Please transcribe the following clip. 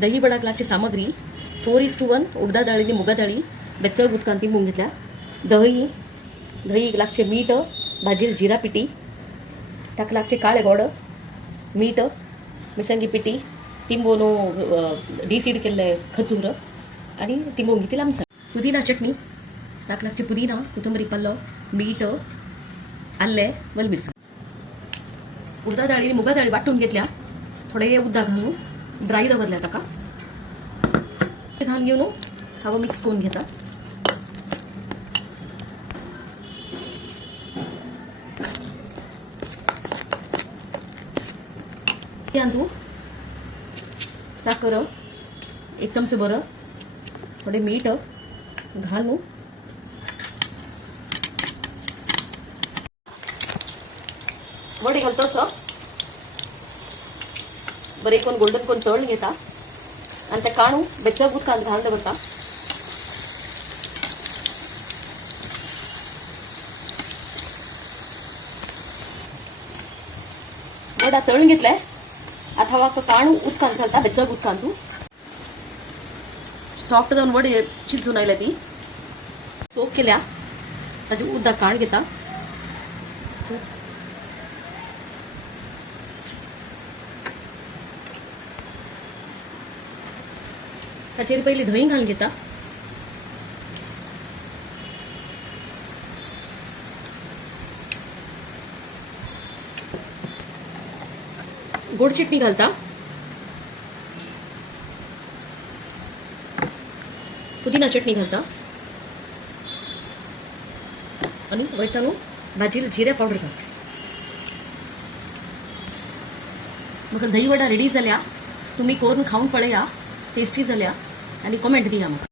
दही वडाक लागची सामग्री 4:1 उडदा डाळ आणि मुगा डाळी बेचळ उदकान तिंबून घेतल्या. दही लागचे मीठ, भाजील जिरा पिठी, ताका लागचे काळे गोड, मीठ, मिरसांगी पिठी, तिंबून डिसीड केल्ले खजूर आणि तिंबून घेतली आमसण. पुदिना चटणी, ताका लागचे पुदिना, कोथंबरी पल्लो, मीठ, आले, वलमिरसांग. उडदा डाळी आणि मुगा डाळी वाटून घेतल्या. थोडे उदक घालून ड्राय दवरल्या ताका घालून घेऊन हांव मिक्स करून घेता. तांदूळ, साखर, 1 चमचो भर, थोडे मीठ घालून वडे घालतो असं बरे कोण गोल्डन कोण तळून घेता आणि त्या काढून बेचळ उदकांत घालून दवरता. वडा तळून घेतलाय. आता हांव काढून उदकांत घालता बेचळ उदकांत. सॉफ्ट जावन वडे शिजून आयल्या ती सोक केल्या ताजे उदक काढ घेता. ताचेर पयलीं धंय घालून घेता. गोड चटणी घालता. पुदिना चटणी घालता आणि वयतानु भाजीला जिऱ्या पावडर घालता. म्हाका दही वडा रेडी जाल्या. तुम्ही करून खाऊन पळया. टेस्टी जाल्या आणि कमेंट दिया म्हाका.